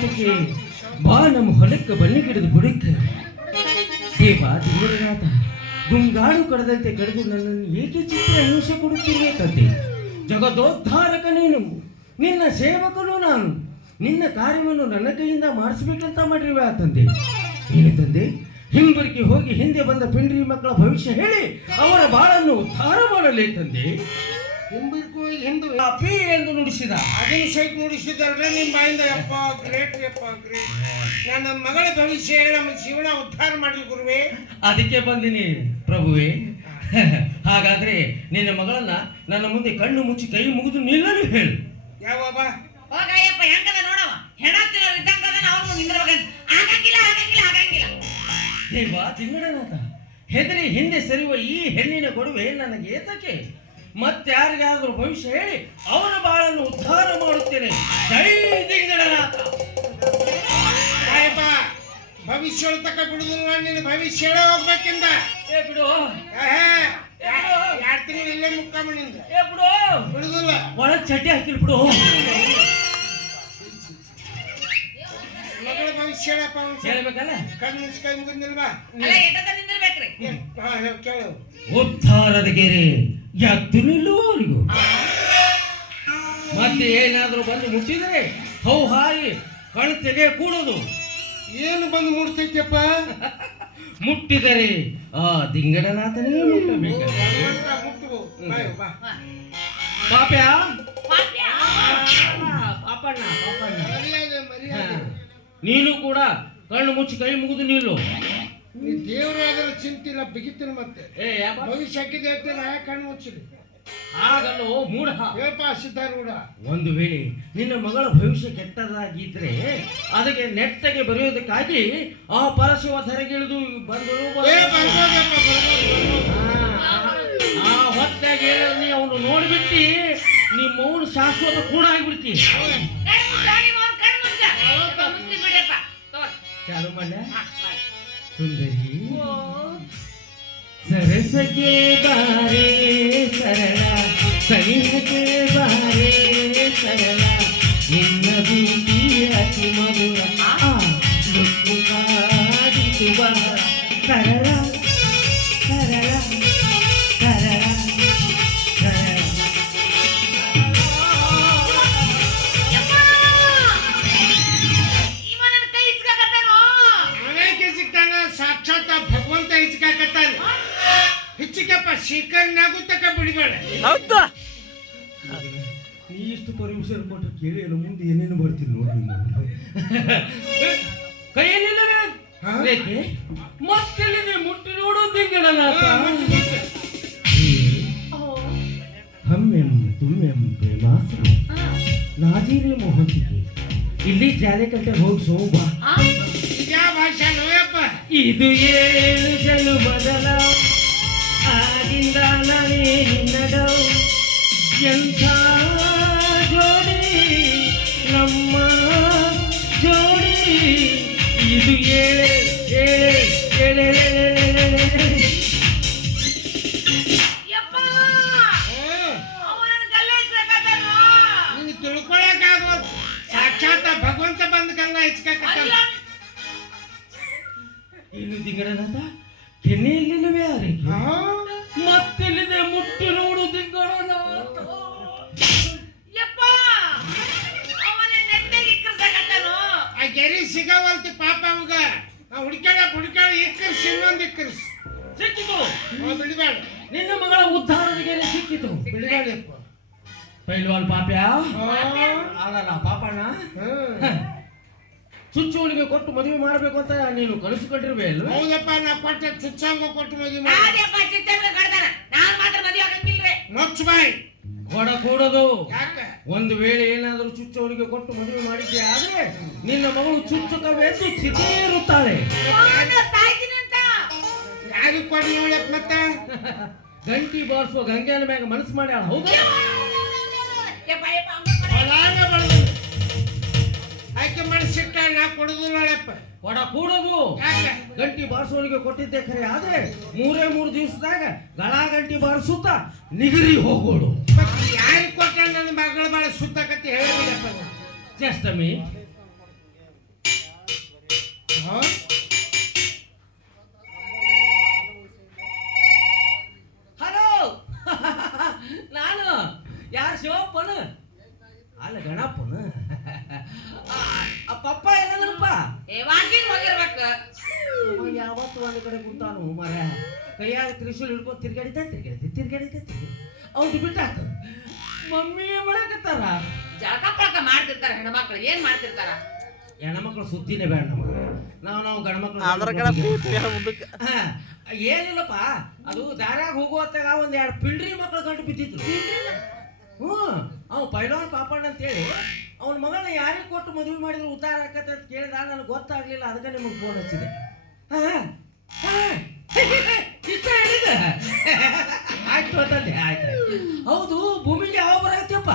ಮಾತಕ್ಕೆ ಬಾ ನಮ್ಮ ಹೊಲಕ್ಕೆ ಬನ್ನಿ ಗಿಡದ ಬುಡಕ್ಕೆ. ದೇವ ದಿಂಗಡನಾಥ ಗುಂಗಾಡು ಕಡದಂತೆ ಕಡಿದು ನನ್ನನ್ನು ಏಕೆ ಚಿತ್ರ ಹಿಂಸೆ ಕೊಡುತ್ತಿರುವೆ ತಂದೆ? ಜಗದೋದ್ಧಾರಕ ನೀನು, ನಿನ್ನ ಸೇವಕನು ನಾನು. ನಿನ್ನ ಕಾರ್ಯವನ್ನು ನನ್ನ ಕೈಯಿಂದ ಮಾಡಿಸ್ಬೇಕಂತ ಮಾಡಿರುವೆ ಆ ತಂದೆ. ಏನು ತಂದೆ, ಹಿಂಬರಿಗೆ ಹೋಗಿ ಹಿಂದೆ ಬಂದ ಪಿಂಡ್ರಿ ಮಕ್ಕಳ ಭವಿಷ್ಯ ಹೇಳಿ ಅವರ ಬಾಳನ್ನು ಉದ್ಧಾರ ಮಾಡಲೇ ತಂದೆ. ಹಿಂಬರ್ಕು ಹಿಂದು ಅಪಿ ಎಂದು ನುಡಿಸಿದ. ಅದನ್ನು ಸಹಿತ ನುಡಿಸಿದಾರಲ್ಲ ನಿಮ್ಮ ಬಾಯಿಂದ. ಯಪ್ಪ ಗ್ರೇಟ್ ಯಪ್ಪ ಗ್ರೇಟ್. ನನ್ನ ಮಗಳ ಭವಿಷ್ಯ ನಮ್ಮ ಜೀವನ ಉದ್ಧಾರ ಮಾಡಲಿ ಗುರುವೇ. ಅದಕ್ಕೆ ಬಂದಿನಿ ಪ್ರಭುವೇ. ಹಾಗಾದ್ರೆ ನಿನ್ನ ಮಗಳನ್ನ ನನ್ನ ಮುಂದೆ ಕಣ್ಣು ಮುಚ್ಚಿ ಕೈ ಮುಗಿದು ನಿಲ್ಲಲು ಹೇಳು. ಯಾವ ಬಾ ಹೋಗಯ್ಯಪ್ಪ, ಹೆಂಗದ ನೋಡವ, ಹೆಣ ತಿನ್ನೋರು ಇದ್ದಂಗದ ಅವ್ರು ನಿಂದಿರ್ಬೇಕಂತ. ಆಗಂಗಿಲ್ಲ ಆಗಂಗಿಲ್ಲ ಆಗಂಗಿಲ್ಲ. ದೇವ ದಿಂಗಡನಾಥ, ಹೆದರಿ ಹಿಂದೆ ಸರಿಯುವ ಈ ಹೆಣ್ಣಿನ ಕೊಡುವೆ ನನಗೆ ಏತಕ್ಕೆ? ಮತ್ತಾರಿಗಾದ್ರೂ ಭವಿಷ್ಯ ಹೇಳಿ ಅವನ ಬಾಳನ್ನು ಉದ್ಧಾರ ಮಾಡುತ್ತೇನೆ. ಜೈ ದಿಂಗಡನಾಥ. ಆಯಪ್ಪ ಭವಿಷ್ಯ ತಕ್ಕ ಬಿಡುದಿಲ್ಲ. ನಿನ್ನ ಭವಿಷ್ಯ ಹೇಳ ಹೋಗ್ಬೇಕಿಂದ. ಏ ಬಿಡು, 2 ತಿಂಗಳು ಇಲ್ಲೇ ಮುಕ್ಕಾಮಣಿಂದ ಏ ಬಿಡು, ಬಿಡುದಿಲ್ಲ. ಒಳಗ್ ಚಡ್ಡಿ ಹಾಕಿಲ್ ಬಿಡು. ಮಗಳ ಭವಿಷ್ಯ ಹೇಳಪ್ಪ. ಹೇಳ್ಬೇಕಲ್ಲ, ಕಣ್ಣು ಮುಚ್ಚಿ ಕೈ ಮುಗಿದ್ನಿಲ್ವಾ? ಅಲ್ಲ ಎಟ್ಟದ ನಿಂದಿರ್ಬೇಕ್ರಿ. ಕೇಳು. ಉದ್ಧಾರದ ಗೆರೆ ಎದ್ದು ನಿಲ್ಲುವವರಿಗೂ ಮತ್ತೆ ಏನಾದ್ರೂ ಬಂದು ಮುಟ್ಟಿದರೆ ಹೌ ಹಾರಿ ಕಣ್ ತೆಗೆ ಕೂಡೋದು. ಏನು ಬಂದು ಮುಡ್ತೈತಪ್ಪ? ಮುಟ್ಟಿದರೆ ಆ ದಿಂಗಡನಾಥನೇ ಮುಟ್ಟಬೇಕು. ಪಾಪ್ಯ ಪಾಪಣ್ಣ ಪಾಪಣ್ಣ, ನೀನು ಕೂಡ ಕಣ್ಣು ಮುಚ್ಚಿ ಕೈ ಮುಗಿದು ನಿಲ್ಲು. ನೀ ದೇವರಾದ್ರೆ ಚಿಂತಿಲ್ಲ, ಬಿಗಿತಿಲ್ಲ. ಮತ್ತೆ ಭವಿಷ್ಯ ಹಾಕಿದ ಹೇಳ್ತೇನೆ. ಕಣ್ಣು ಮುಚ್ಚಿರಿ. ಹಾಗಲ್ಲೋ ಮೂಢ. ಹೇಳಪ್ಪ ಸಿದ್ಧಾರೂಢ. ಒಂದು ವೇಳೆ ನಿನ್ನ ಮಗಳ ಭವಿಷ್ಯ ಕೆಟ್ಟದಾಗಿದ್ರೆ ಅದಕ್ಕೆ ನೆಟ್ಟಗೆ ಬರೆಯೋದಕ್ಕಾಗಿ ಆ ಪರಶಿವ ಧರೆಗಿಳಿದು ಬಂದರು. ಆ ಹೊತ್ತಾಗಿ ನೀ ಅವನು ನೋಡ್ಬಿಟ್ಟಿ ನಿಮ್ಮ ಅವನು ಶಾಶ್ವತ ಕೂಡ ಆಗಿಬಿಡ್ತಿ. ಚಾಲು ಮಾಡ. ಸುಂದರಿ ಸರಸಗೆ ಬಾರೆ ಸರಳ, ಸನಿಹಕ್ಕೆ ಬಾರೆ ಸರಳ, ನಿನ್ನ ಬೀಟಿ ಅತಿ ಮಧುರ ಲುಕ್ಕು ಕಾದಿತು ಬಹಳ ಸರಳ ಸರಳ ಸರಳ ಸರಳ. ಸಾಕ್ಷಾತ್ ಭಗವಂತ ಹಿಚ್ಕಾಕತ್ತಾನ. ಹಿಚ್ಚಿಕಪ್ಪ ಶೀಕರ್ನಾಗೂ ತಕ ಬಿಡಬೇಡ. ಹೌದಾ? ನೀ ಇಷ್ಟು ಪರ್ಮಿಷನ್ ಕೊಟ್ಟು ಕೇಳಿ ಏನು ಮುಂದೆ ಏನೇನು ಬರ್ತೀನಿ ನೋಡಿ. ಕೈಯಲ್ಲಿಲ್ಲವೇ ಮತ್ತೆಲ್ಲಿದೆ ಮುಟ್ಟಿ ನೋಡು ದಿಂಗಡನಾಥ. ಹಮ್ಮೆಂ ತುಮ್ಮೆಂ ಪ್ರೇಮಾಸು ನಾಜೀರೆ ಮೋಹಂತಿಗೆ ಇಲ್ಲಿ ಜಾಲೆ ಕಟ್ಟೆ ಹೋಗಿ ಸೋಬಾ. ಯಾವ ಭಾಷೆ ನೋಯಪ್ಪ? ಇದು 7 ಜನು ಬದಲ ಆಗಿಂದ ನಾನೇ ನಿನ್ನಡೋ. ಎಂಥ ಜೋಡಿ ನಮ್ಮ ಜೋಡಿ, ಇದು 7 ನಿಂಗೆ ತಿಳ್ಕೊಳಕ್ ಆಗೋದು. ಸಾಕ್ಷಾತ್ ಭಗವಂತ ಬಂದ ಗಂಗ ಹಿಚ್ಕಾಕತ್ತಾನ. ಏನು ದಿಂಗಡನಾಥ, ಕೆನ್ನೆಯಲ್ಲಿಲ್ಲವೇ ಆರೈಕೆ? ಮತ್ತೆಲ್ಲಿದೆ ಮುಟ್ಟಿ ನೋಡು ದಿಂಗಡನಾಥ. ಆ ಗೆರಿ ಸಿಗವಲ್ತಿ ಪಾಪ ಅವಾಗ. ನಾವು ಹುಡುಕಾಡ ಇಕ್ಕರ್ಸಿ ಇನ್ನೊಂದು ಇಕ್ಕರ್ಸಿ ಸಿಕ್ಕಿತು. ಬಿಡಬೇಡ. ನಿನ್ನ ಮಗಳ ಉದ್ಧಾರದ ಗೆರೆ ಸಿಕ್ಕಿತು. ಬಿಡಬೇಡಪ್ಪ. ಪೈಲ್ವಾಲ್ ಪಾಪ್ಯ ಅಲ್ಲ ಪಾಪಣ್ಣ, ಚುಚ್ಚುವನಿಗೆ ಕೊಟ್ಟು ಮದುವೆ ಮಾಡಬೇಕು ಅಂತ ನೀನು ಕಳಿಸಿಕೊಂಡಿರುವೆ ಅಲ್ವ? ಹೌದಪ್ಪ, ನಾ ಕೊಟ್ಟೆ ಚುಚ್ಚಂಗ ಕೊಟ್ಟು ಮದುವೆ ನೊಚ್ಚ ಬಾಯ್ ಕೊಡ ಕೂಡದು. ಯಾಕೆ? ಒಂದು ವೇಳೆ ಏನಾದರೂ ಚುಚ್ಚವನಿಗೆ ಕೊಟ್ಟು ಮದುವೆ ಮಾಡಿದ್ದೆ ಆದ್ರೆ ನಿನ್ನ ಮಗಳು ಚುಚ್ಚುತ್ತವೆಂದು ಚಿತೆಯಿರುತ್ತಾಳೆ. ಯಾರಿಗೆ ಕೊಡಿ ನೋಡಪ್ಪ. ಮತ್ತೆ ಗಂಟಿ ಬಾರಿಸುವ ಗಂಗೆನ ಮ್ಯಾಗ ಮನಸ್ಸು ಮಾಡ್ಯಾಳ. ಹೌದಾ? ಆಯ್ಕೆ ಮನಸ್ಸಿಟ್ಟ ನಾ ಕೊಡುದು ನೋಡಪ್ಪ. ಕೊಡ ಕೂಡದು. ಗಂಟಿ ಬಾರಿಸುವವನಿಗೆ ಕೊಟ್ಟಿದ್ದೆ ಖರೆ ಆದ್ರೆ 3 ದಿವಸದಾಗ ಗಳ ಗಂಟಿ ಬಾರಿಸುತ್ತ ನಿಗರಿ ಹೋಗೋಳು. ಯಾರಿಗೆ ಕೊಟ್ಟ ನನ್ನ ಮಗಳ ಬಾಳ ಸುತ್ತಕತ್ತಿ ಹೇಳಿಬಿಡಪ್ಪ. ಜಸ್ಟ್ ಮೀ ಏನಪ್ಪ ವಾಕಿಂಗ್ ಹೋಗಿರ್ಬೇಕು. ಯಾವತ್ತು ಒಂದ್ ಕಡೆ ಕುಂತಾನು ಮರ ಕೈಯಾಗ ತ್ರಿಶೂಲ್ ಹಿಡ್ಕೊಂಡು ತಿರ್ಗಾಡಿತ ಅವ್ದು ಬಿಟ್ಟಾಕ ಮಮ್ಮಿ ಮಾಡಕತ್ತಾರ. ಜಳಕ ಪಳಕ ಮಾಡ್ತಿರ್ತಾರ ಹೆಣ್ಮಕ್ಳು, ಏನ್ ಮಾಡ್ತಿರ್ತಾರ? ಹೆಣ್ಮಕ್ಳು ಸುದ್ದಿನೇ ಬೇಡ ನಮಗೆ. ನಾವು ಗಂಡ್ಮಕ್ಳು ಏನಿಲ್ಲಪ್ಪ, ಅದು ದಾರ್ಯಾಗ ಹೋಗುವತ್ತಾಗ ಒಂದ್ 2 ಪಿಲ್ಡ್ರಿ ಮಕ್ಳು ಗಂಟು ಬಿದ್ದಿದ್ರು. ಅವ್ ಪೈಲವಾನ್ ಪಾಪಣ್ಣ ಅಂತೇಳಿ ಅವನ ಮಗಳನ್ನ ಯಾರಿಗೆ ಕೊಟ್ಟು ಮದುವೆ ಮಾಡಿದ್ರು ಉತ್ತಾರ ಆಕತ್ತೆ ಅಂತ ಕೇಳಿದ. ನನಗೆ ಗೊತ್ತಾಗ್ಲಿಲ್ಲ, ಅದಕ್ಕೆ ನಿಮಗೆ ಫೋನ್ ಹಚ್ಚಿದೆ. ಇಷ್ಟ ಹೇಳಿದೆ ಆಯ್ತು ಅಂತಂದೆ. ಆಯ್ತು ಹೌದು, ಭೂಮಿಗೆ ಯಾವ ಬರಾಕತ್ತೀಯಪ್ಪ?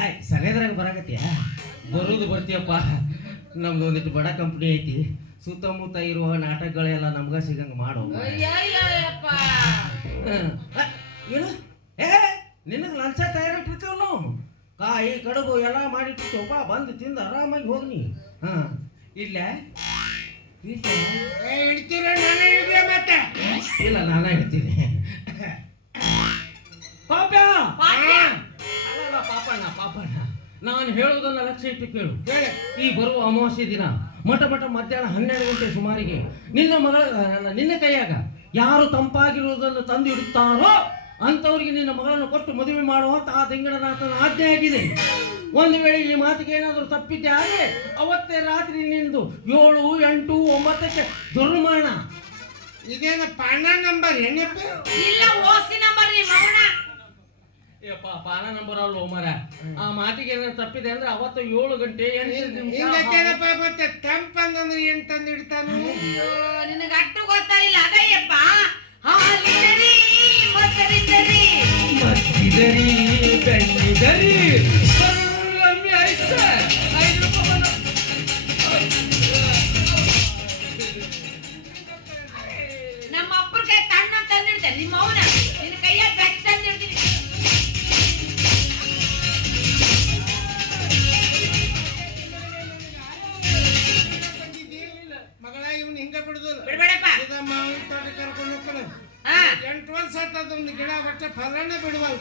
ಆಯ್ತು ಸರಿಯಾದ್ರಾಗ ಬರಾಕತ್ತೀಯ? ಬರೋದು ಬರ್ತೀಯಪ್ಪ. ನಮ್ದು ಒಂದಿಟ್ಟು ಬಡ ಕಂಪ್ನಿ ಐತಿ, ಸುತ್ತಮುತ್ತ ಇರುವ ನಾಟಕಗಳೆಲ್ಲ ನಮ್ಗ ಸಿಗಂಗ ಮಾಡೋ. ಏನು ನಿನಗೆ ಲಂಚ ತಯಾರಿಟ್ಟಿರ್ತೇವ ನಾವು, ಕಾಯಿ ಕಡುಬು ಎಲ್ಲ ಮಾಡಿಟ್ಟಿರ್ತೇವಪ್ಪ. ಬಂದು ತಿಂದು ಆರಾಮಾಗಿ ಹೋಗ್ನಿ. ಹಾ ಇಲ್ಲ ಹಿಡ್ತೀರ ನಾನೇ ಹಿಡಿದೆ ಮತ್ತೆ. ಇಲ್ಲ ನಾನೇ ಹೇಳ್ತೀನಿ. ಪಾಪ್ಯ ಅಲ್ಲ ಪಾಪಣ್ಣ, ನಾನು ಹೇಳುವುದನ್ನ ಲಕ್ಷ್ಯ ಇಟ್ಟು ಕೇಳು. ಈ ಬರುವ ಅಮಾವಾಸ್ಯೆ ದಿನ ಮಠ ಮಧ್ಯಾಹ್ನ 12 ಗಂಟೆ ಸುಮಾರಿಗೆ ನಿನ್ನ ಕೈಯಾಗ ಯಾರು ತಂಪಾಗಿರುವುದನ್ನು ತಂದು ಇಡುತ್ತಾರೋ ಅಂಥವ್ರಿಗೆ ನಿನ್ನ ಮಗಳನ್ನು ಕೊಟ್ಟು ಮದುವೆ ಮಾಡುವಂತ ಆ ದಿಂಗಡನಾಥನ ಆಜ್ಞೆ ಆಗಿದೆ. ಒಂದು ವೇಳೆ ಈ ಮಾತಿಗೆ ಏನಾದರೂ ತಪ್ಪಿದ್ದೆ ಆದರೆ ಅವತ್ತೇ ರಾತ್ರಿ ನಿಂದು 7, 8, 9ಕ್ಕೆ ದುರ್ಮಾಣ. ಇದೇನ ಪಾನ ನಂಬರ್ ಏನಪ್ಪ? ಇಲ್ಲ ಓಸಿ ನಂಬರ್ ರೀ ಮೌನ. ಪಾನ ನಂಬರ್ ಅಲ್ಲ ಮರ. ಆ ಮಾತಿಗೆ ಏನಾದ್ರು ತಪ್ಪಿದೆ ಅಂದ್ರೆ ಅವತ್ತು 7 ಗಂಟೆ 8 ನಿಮಿಷ. ಮತ್ತೆ ತಂಪಂದ್ರೆ ಏನ್ ತಂದು ಇಡ್ತಾನು? ನಿನಗೆ ಅಟ್ಟು ಗೊತ್ತಾಗಿಲ್ಲ ಅದಯ್ಯಪ್ಪ. ಹಾಲಿದರಿ ಮೊಸರಿದರಿ ಮತ್ತಿದರಿ ಬೆಳ್ಳಿದರಿ ನಮ್ಮ ಅಪ್ಪರ ಕೈ ತಣ್ಣ ತಂದಿಡ್ತೇನೆ. ನಿಮ್ಮ ಮೌನ ನಿನ್ನ ಕೈಯಾಗ ಬೆಚ್ಚ ತಂದಿಡ್ತೀನಿ. ಮಗಳಾಗಿ ಇವ್ನು ಹಿಂಗ ಬಿಡುದಿಲ್ಲ. ಬಿಡ್ಬೇಡಪ್ಪ. ಮಾವಿನ ತೋಟ ಕರ್ಕೊಂಡು ಹೋಗ್ತಾನೆ. 8 ವರ್ಷ ಆತದ ಒಂದು ಗಿಡ ಒಟ್ಟ ಫಲನೇ ಬಿಡುವಲ್.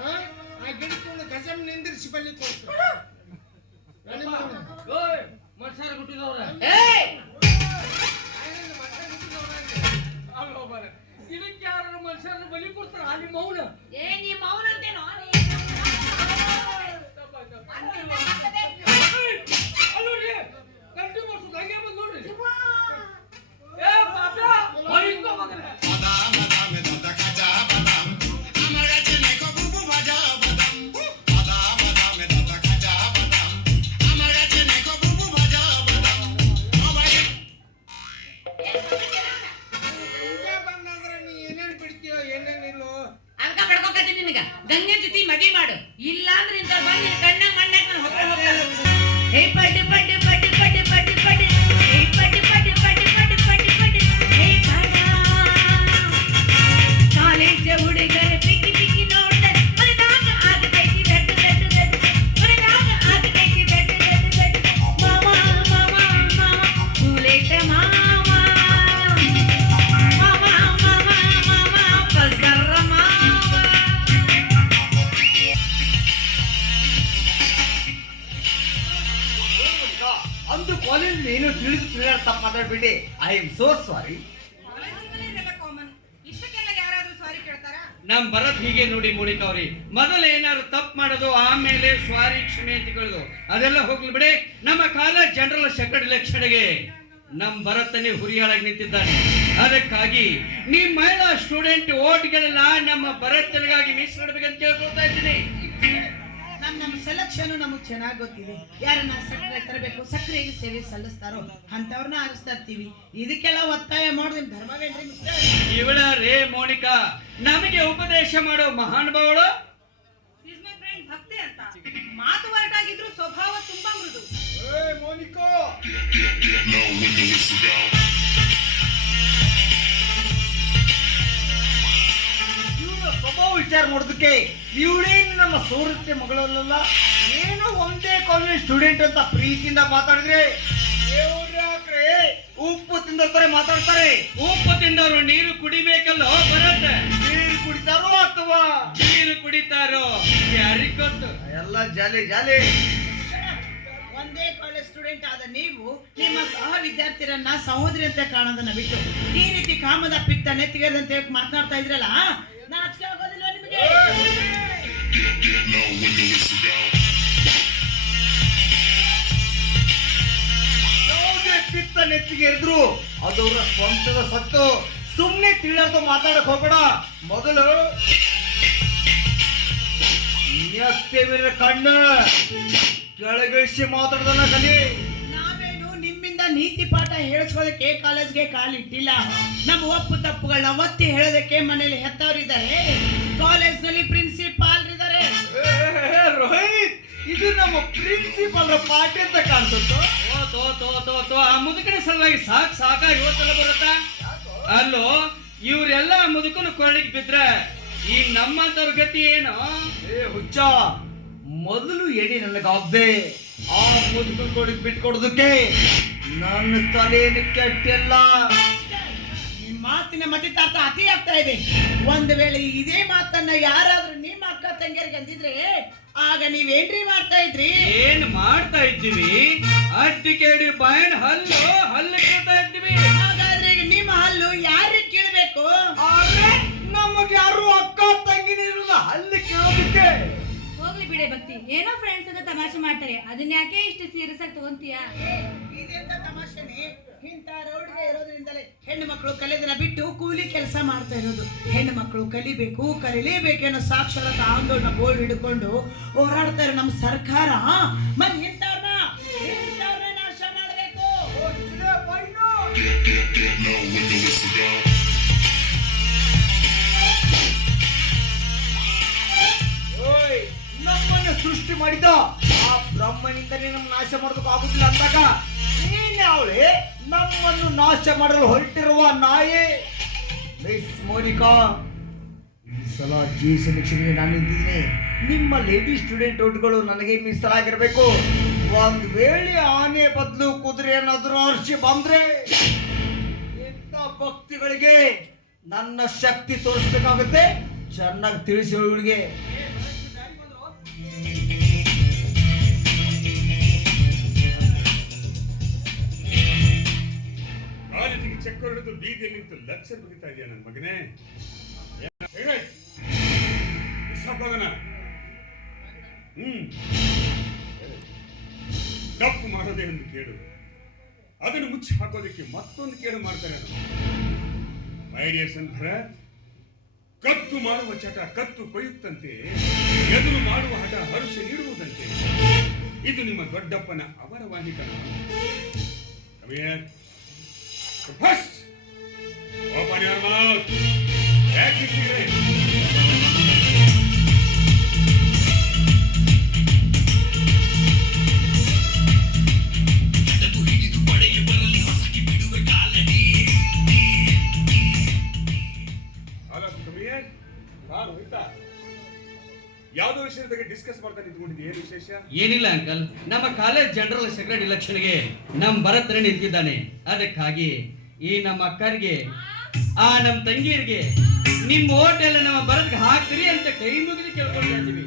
ಆ ಗಿಡಕ್ಕೆ ಗಜಮ್ ನಿಂದಿರಿಸಿ ಬಲ್ಲಿ ಕೊಡ್ತಾರೆ. ಮನುಷ್ಯರ ಬಿಟ್ಟಿದವ್ರ ಇದಕ್ಕೆ ಯಾರು ಮನುಷ್ಯರ ಬಲಿ ಕೊಡ್ತಾರ? ಅಲ್ಲಿ ಮೌನ ನೀ ಮೌನ ಅಂತೇನೋ? ಗಂಗೆ ಜೊತೆ ಮದುವೆ ಮಾಡು, ಇಲ್ಲ ಅಂದ್ರೆ ಇಂತ ಬಂದು ಕಣ್ಣ ಮಣ್ಣಾಗ ಹೇ ಪಡ್ಡಿ ಪಡ್ಡಿ ಪಡ್ಡಿ ಪಡ್ಡಿ ಪಡ್ಡಿ ಪಡ್ಡಿ ಹೇ ಪಡ್ಡಿ ಪಡ್ಡಿ ಪಡ್ಡಿ ಪಡ್ಡಿ ಪಡ್ಡಿ ಪಡ್ಡಿ ಹೇ ಪಡ ಕಾಲೇಜ್ ಹುಡುಗರ ಪಿಕ್ಕಿ ಪಿಕ್ಕಿ ನೋಡ್ತಾರೆ. ಮನದಾಗ ಆಗತೈತಿ ಬೆಟ್ಟ ಬೆಟ್ಟ ಬೆಟ್ಟ, ಮನದಾಗ ಆಗತೈತಿ ಬೆಟ್ಟ ಬೆಟ್ಟ ಬೆಟ್ಟ. ಮಾವ ಮಾವ ಮಾವ ಬುಲೆಟ್ ಮಾವ ಮಾವ ಮಾವ ಮಾವ ಪಲ್ಸರ್ ಮಾವ. ಅಂದು ಕಾಲೇಜ್ ಏನು ತಿಳಿದು ತಪ್ಪು ಮಾತಾಡ್ಬಿಟ್ಟು ಐ ಆಮ್ ಸೋ ಸಾರಿ. ನಮ್ ಬರತ್ ಹೀಗೆ ನೋಡಿ ಮೋನಿಕಾ ಅವ್ರಿ, ಮೊದಲು ಏನಾದ್ರು ತಪ್ಪು ಮಾಡೋದು, ಆಮೇಲೆ ಸ್ವಾರಿ ಕ್ಷಮೆ ಅಂತ ಕೇಳೋದು, ಅದೆಲ್ಲ ಹೋಗ್ಲಿ ಬಿಡಿ. ನಮ್ಮ ಕಾಲೇಜ್ ಜನರಲ್ ಸೆಕ್ರೆಟರಿ ಎಲೆಕ್ಷನ್ಗೆ ನಮ್ ಭರತನೇ ಹುರಿಯಾಳಾಗಿ ನಿಂತಿದ್ದಾನೆ. ಅದಕ್ಕಾಗಿ ನಿಮ್ ಮಹಿಳಾ ಸ್ಟೂಡೆಂಟ್ ಓಟ್ಗಳನ್ನ ನಮ್ಮ ಭರತನಿಗಾಗಿ ಮೀಸಲಿಡಬೇಕಂತ ಕೇಳ್ಕೊಳ್ತಾ ಇದ್ದೀನಿ. ನಮ್ಮ ಸೆಲೆಕ್ಷನ್ ನಮಗ್ ಚೆನ್ನಾಗಿ ಗೊತ್ತಿದೆ. ಯಾರನ್ನ ಸಕ್ಕರೆ ತರಬೇಕು, ಸಕ್ಕರೆಗೆ ಸೇವೆ ಸಲ್ಲಿಸ್ತಾರೋ ಅಂತವ್ರನ್ನ ಆರಿಸ್ತಾ ಇರ್ತೀವಿ. ಇದಕ್ಕೆಲ್ಲ ಒತ್ತಾಯ ಮಾಡೋದು ಧರ್ಮವೇನ್ರಿ ಮಿಸ್ಟರ್? ಇವಳ ರೇ ಮೋನಿಕಾ ನಮಗೆ ಉಪದೇಶ ಮಾಡೋ ಮಹಾನುಭಾವಳು. ಭಕ್ತಿ ಅಂತ ಮಾತು ಹೊರಟಾಗಿದ್ರು ಸ್ವಭಾವ ತುಂಬಾ ಮೃದು. ಮೋನಿಕಾ ಸ್ವಭಾವ ವಿಚಾರ ನೋಡೋದಕ್ಕೆ ಇವಳೇನು ನಮ್ಮ ಸೋರತೆ ಮಗಳಲ್ಲ, ಏನೋ ಒಂದೇ ಕಾಲೇಜ್ ಸ್ಟೂಡೆಂಟ್ ಅಂತ ಪ್ರೀತಿಯಿಂದ ಮಾತಾಡಿದ್ರೆ ಉಪ್ಪು ತಿಂದರ್ತಾರೆ ಮಾತಾಡ್ತಾರೆ. ಉಪ್ಪು ತಿಂದವರು ನೀರು ಕುಡಿಬೇಕಲ್ಲೋ ಭರತ್? ನೀರು ಕುಡಿತಾರೋ ಅಥವಾ ನೀರು ಕುಡಿತಾರೋ ಯಾರಿಗ್ ಗೊತ್ತು? ಎಲ್ಲ ಜಾಲಿ ಜಾಲಿ. ಒಂದೇ ಕಾಲೇಜ್ ಸ್ಟೂಡೆಂಟ್ ಆದ ನೀವು ವಿದ್ಯಾರ್ಥಿರನ್ನ ಸಹೋದರಿ ಅಂತ ಕಾಣೋದನ್ನ ಬಿಟ್ಟು ಈ ರೀತಿ ಕಾಮದ ಪಿತ್ತ ನೆತ್ತಿಗೆದಂತೆ ಮಾತನಾಡ್ತಾ ಇದ್ರಲ್ಲ, ನಾಚಿಕೆ ಆಗೋದಿಲ್ವಾ ನಿಮಗೆ? ಯಾವುದೇ ಪಿತ್ತ ನೆತ್ತಿಗೆ ಇದ್ರು ಅದವರ ಸ್ವಂತದ ಸತ್ತು. ಸುಮ್ನೆ ತಿಳಿಯರ್ದು ಮಾತಾಡಕ್ ಹೋಗ್ಬೇಡ. ಮೊದಲು ನೆತ್ತೆ ಮೇಲೆ ಕಣ್ಣು ಕೆಳಗಿಳಿಸಿ ಮಾತಾಡೋದನ್ನ ಕಲಿ. ನಾವೇನು ನಿಮ್ಮಿಂದ ನೀತಿ ಪಾಠ ಹೇಳಿಸೋದಕ್ಕೆ ಕಾಲೇಜ್ಗೆ ಕಾಲಿಟ್ಟಿಲ್ಲ. ನಮ್ಮ ಒಪ್ಪು ತಪ್ಪುಗಳನ್ನ ಒತ್ತಿ ಹೇಳೋದಕ್ಕೆ ಮನೇಲಿ ಹೆತ್ತವರಿದ್ದಾರೆ, ಕಾಲೇಜ್ನಲ್ಲಿ ಪ್ರಿನ್ಸಿಪಾಲ್ ಇದ್ದಾರೆ. ರೋಹಿತ್, ಇದು ನಮ್ಮ ಪ್ರಿನ್ಸಿಪಾಲ್ ಪಾರ್ಟಿ ಅಂತ ಕಾಣಿಸುತ್ತೋ? ಆ ಮುದುಕನ ಸಲುವಾಗಿ ಸಾಕಾಗಿ ಹೋತಲ್ಲ ಬರುತ್ತಾ? ಅಲ್ಲೋ, ಇವರೆಲ್ಲ ಮುದುಕನ ಕೊಳ್ಳಿಗೆ ಬಿದ್ರೆ ಈ ನಮ್ಮಂತವ್ರ ಗತಿ ಏನು? ಹುಚ್ಚ, ಮೊದಲು ಎಡಿ ನನಗಾಗ್ದೆ, ಆ ಮುದುಕನ ಕೊಡಿಗೆ ಬಿಟ್ಕೊಡೋದಕ್ಕೆ ನನ್ನ ತಲೆಯನ್ನು ಕೆಟ್ಟಿಲ್ಲ. ನಿಮ್ಮ ಮಾತಿನ ಮತಿತಾರ್ಥ ಅತಿ ಆಗ್ತಾ ಇದೆ. ಒಂದು ವೇಳೆ ಇದೇ ಮಾತನ್ನ ಯಾರಾದ್ರೂ ನಿಮ್ಮ ಅಕ್ಕ ತಂಗಿಯರಿಗೆ ಅಂದಿದ್ರೆ ಆಗ ನೀವೇನ್ರಿ ಮಾಡ್ತಾ ಇದ್ರಿ? ಏನ್ ಮಾಡ್ತಾ ಇದ್ದೀವಿ? ಅಡ್ಡಿ ಕೇಳಿ ಬಾಯನ್ ಹಲ್ಲು ಕೇಳ್ತಾ ಇದ್ದೀವಿ. ಹಾಗಾದ್ರೆ ಈಗ ನಿಮ್ಮ ಹಲ್ಲು ಯಾರಿಗೆ ಕೀಳ್ಬೇಕು? ಆದ್ರೆ ನಮಗೆ ಯಾರು ಅಕ್ಕ ತಂಗಿನಿರಲ್ಲ ಹಲ್ಲಿ ಕೇಳೋದಕ್ಕೆ. ಹೋಗ್ಲಿ ಬಿಡೆ ಭಕ್ತಿ, ಏನೋ ಫ್ರೆಂಡ್ಸ್ ಅಂತ ತಮಾಷೆ ಮಾಡ್ತಾರೆ, ಅದನ್ನ ಯಾಕೆ ಇಷ್ಟು ಸೀರಿಯಸ್ ಆಗಿ ತಗೊಂತೀಯ? ಇದೆಂತ ತಮಾಷೆನೆ? ಇಂಥ ರೌಡಿಗೆ ಇರೋದ್ರಿಂದಲೇ ಹೆಣ್ಣು ಮಕ್ಕಳು ಕಲಿಯೋದನ್ನ ಬಿಟ್ಟು ಕೂಲಿ ಕೆಲಸ ಮಾಡ್ತಾ ಇರೋದು. ಹೆಣ್ಣು ಮಕ್ಕಳು ಕಲಿಬೇಕು, ಕಲಿಲೇಬೇಕೇನೋ ಸಾಕ್ಷರತ ಆಂದೋಲನ ಬೋರ್ಡ್ ಹಿಡ್ಕೊಂಡು ಹೋರಾಡ್ತಾ ಇರೋ ನಮ್ಮ ಸರ್ಕಾರ ಮತ್ತೆ ಇಂಥವ್ರನ್ನ ನಾಶ ಮಾಡಬೇಕು. ಓಯ್, ನಮ್ಮನ್ನ ಸೃಷ್ಟಿ ಮಾಡಿದ ಆ ಬ್ರಹ್ಮನಿಂದಲೇ ನಮ್ಮ ನಾಶ ಮಾಡೋದಕ್ಕೆ ಆಗುದಿಲ್ಲ ಅಂದಾಗ ನೀನ್ಯಾವಳೆ ನಮ್ಮನ್ನು ನಾಶ ಮಾಡಲು ಹೊರಟಿರುವ ನಾಯಿ? ಮಿಸ್ ಮೋನಿಕಾ, ಈ ಸಲ ಜಿ ಸೆಲೆಕ್ಷನ್ಗೆ ನಾನು ನಿಂತಿದ್ದೀನಿ. ನಿಮ್ಮ ಲೇಡಿ ಸ್ಟೂಡೆಂಟ್ ಓಟ್ಗಳು ನನಗೆ ಮೀಸಲಾಗಿರ್ಬೇಕು. ಒಂದ್ ವೇಳೆ ಆನೆ ಬದಲು ಕುದುರೆ ಏನಾದ್ರೂ ಹರ್ಷಿ ಬಂದ್ರೆ ಇಂಥ ಭಕ್ತಿಗಳಿಗೆ ನನ್ನ ಶಕ್ತಿ ತೋರಿಸ್ಬೇಕಾಗುತ್ತೆ. ಚೆನ್ನಾಗಿ ತಿಳಿಸಿ ಅವಳಿಗೆ. ಕಾಲೇಜಿಗೆ ಚಕ್ಕರ್ ಹಿಡಿದು ಬೀದಿಯಲ್ಲಿ ನಿಂತು ಲೆಕ್ಚರ್ ಬರೀತಾ ಇದೆಯಾ ನನ್ನ ಮಗನೇ? ಸಾಕೋದನ ತಪ್ಪು ಮಾಡೋದೇ ಒಂದು ಕೇಡು, ಅದನ್ನು ಮುಚ್ಚಿ ಹಾಕೋದಕ್ಕೆ ಮತ್ತೊಂದು ಕೇಡು ಮಾಡ್ತಾರೆ. ಮೈ ಡಿಯರ್ ಸನ್ ಭರತ್, ಕತ್ತು ಮಾಡುವ ಚಟ ಕತ್ತು ಕೊಯ್ಯುತ್ತಂತೆ, ಎದುರು ಮಾಡುವ ಹಠ ಹರುಷ ನೀಡುವುದಂತೆ. ಇದು ನಿಮ್ಮ ದೊಡ್ಡಪ್ಪನ ಅಮರವಾಹಿಕನ. First, open your mouth. Back it here. Hello, come here. Car ಹೋಯ್ತಾ? ಯಾವುದೋ ವಿಷಯದ ಬಗ್ಗೆ ಡಿಸ್ಕಸ್ ಮಾಡ್ತಾ ನಿಂತ್ಕೊಂಡಿದ್ದೀವಿ. ಏನು ವಿಶೇಷ? ಏನಿಲ್ಲ ಅಂಕಲ್, ನಮ್ಮ ಕಾಲೇಜ್ ಜನರಲ್ ಸೆಕ್ರೆಟರಿ ಇಲೆಕ್ಷನ್ಗೆ ನಮ್ಮ ಭರತನೇ ನಿಂತಿದ್ದಾನೆ. ಅದಕ್ಕಾಗಿ ಈ ನಮ್ಮ ಅಕ್ಕರಿಗೆ, ಆ ನಮ್ಮ ತಂಗಿಯರಿಗೆ ನಿಮ್ಮ ಓಟ್ ಎಲ್ಲ ನಮ್ಮ ಭರತ್ಗೆ ಹಾಕ್ತೀರಿ ಅಂತ ಕೈ ಮುಗಿದು ಕೇಳ್ಕೊಳ್ತಾ ಇದ್ದೀವಿ.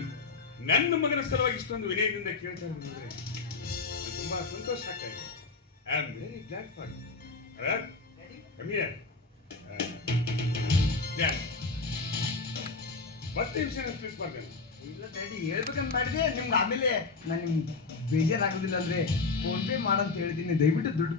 ನನ್ನ ಮಗನ ಸಲುವಾಗಿ ಇಷ್ಟೊಂದು ವಿನಯದಿಂದ ಕೇಳ್ತಾ ಇರೋದಂದ್ರೆ ತುಂಬಾ ಸಂತೋಷ ಆಗ್ತಾ ಇದೆ. I am very glad for you. Bharat, come here. ಮತ್ತೆ ವಿಷಯ ತಿಳಿಸ್ ಮಾಡ್ತೇನೆ. ಇಲ್ಲ ಡ್ಯಾಡಿ, ಹೇಳ್ಬೇಕಂತ ಮಾಡಿದೆ ನಿಮ್ಗೆ. ಆಮೇಲೆ ನಾನು ನಿಮ್ಗೆ ಬೇಜಾರಾಗೋದಿಲ್ಲ ಅಂದ್ರೆ ಫೋನ್ ಪೇ ಮಾಡಂತ ಹೇಳಿದ್ದೀನಿ. ದಯವಿಟ್ಟು ದುಡ್ಡು